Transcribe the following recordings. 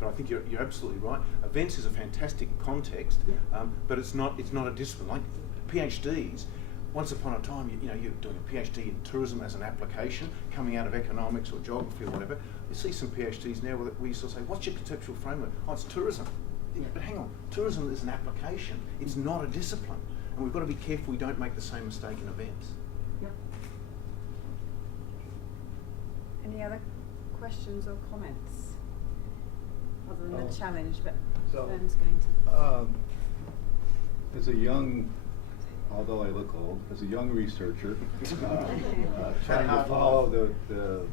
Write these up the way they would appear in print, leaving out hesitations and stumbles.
but I think you're absolutely right. Events is a fantastic context, but it's not a discipline. Like PhDs, once upon a time, you're doing a PhD in tourism as an application, coming out of economics or geography or whatever. You see some PhDs now where we used to say, what's your conceptual framework? Oh, it's tourism. But hang on, tourism is an application. It's not a discipline. And we've got to be careful we don't make the same mistake in events. Yep. Any other questions or comments? Other than the challenge, but Vern's going to. As a young, although I look old, as a young researcher, trying to follow the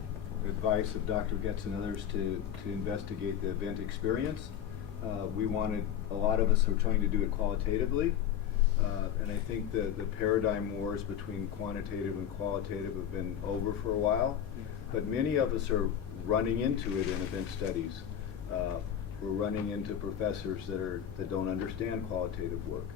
advice of Dr. Getz and others to investigate the event experience, a lot of us are trying to do it qualitatively, and I think the paradigm wars between quantitative and qualitative have been over for a while, but many of us are running into it in event studies. We're running into professors that don't understand qualitative work.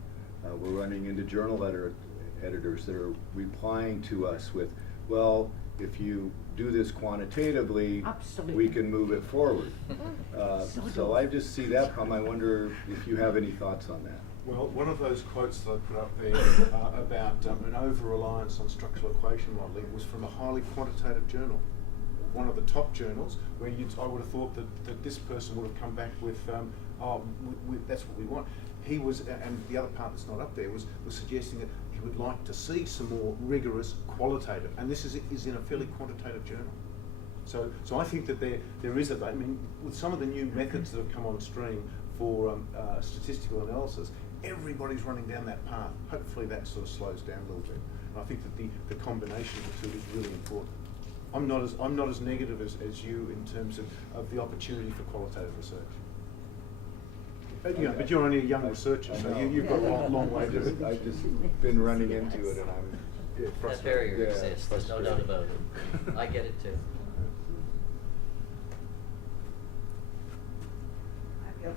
We're running into journal editors that are replying to us with, well, if you do this quantitatively, we can move it forward. So I just see that problem. I wonder if you have any thoughts on that. Well, one of those quotes that I put up there about an over-reliance on structural equation modelling was from a highly quantitative journal. One of the top journals, where I would have thought that this person would have come back with, that's what we want. He was, and the other part that's not up there was suggesting that he would like to see some more rigorous qualitative, and this is in a fairly quantitative journal. So I think that there is I mean, with some of the new methods that have come on stream for statistical analysis, everybody's running down that path. Hopefully that sort of slows down a little bit. And I think that the combination of the two is really important. I'm not as negative as you in terms of the opportunity for qualitative research. But you're only a young researcher, so you've got a long way to do. I've just been running into it, and I'm frustrated. That barrier exists. There's no doubt about it. I get it too.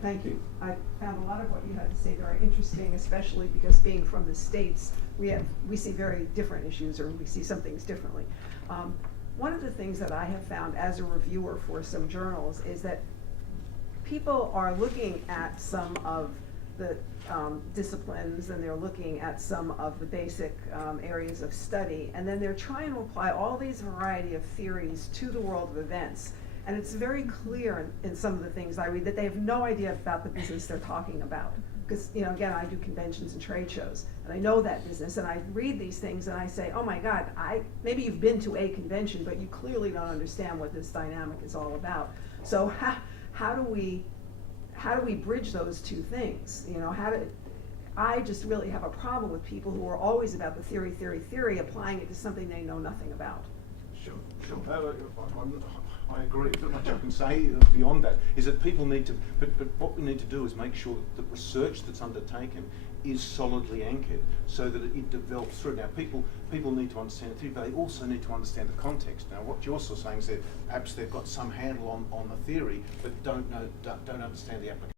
Thank you. I found a lot of what you had to say very interesting, especially because being from the States, we see very different issues, or we see some things differently. One of the things that I have found as a reviewer for some journals is that people are looking at some of the disciplines, and they're looking at some of the basic areas of study, and then they're trying to apply all these variety of theories to the world of events. And it's very clear in some of the things I read that they have no idea about the business they're talking about. Because, again, I do conventions and trade shows, and I know that business, and I read these things and I say, oh my God, maybe you've been to a convention, but you clearly don't understand what this dynamic is all about. So how do we bridge those two things? I just really have a problem with people who are always about the theory, applying it to something they know nothing about. Sure. I agree. Not much I can say beyond that is that people need to, but what we need to do is make sure that research that's undertaken is solidly anchored so that it develops through. Now, people need to understand the theory, but they also need to understand the context. Now, what you're also saying is that perhaps they've got some handle on the theory, but don't understand the application.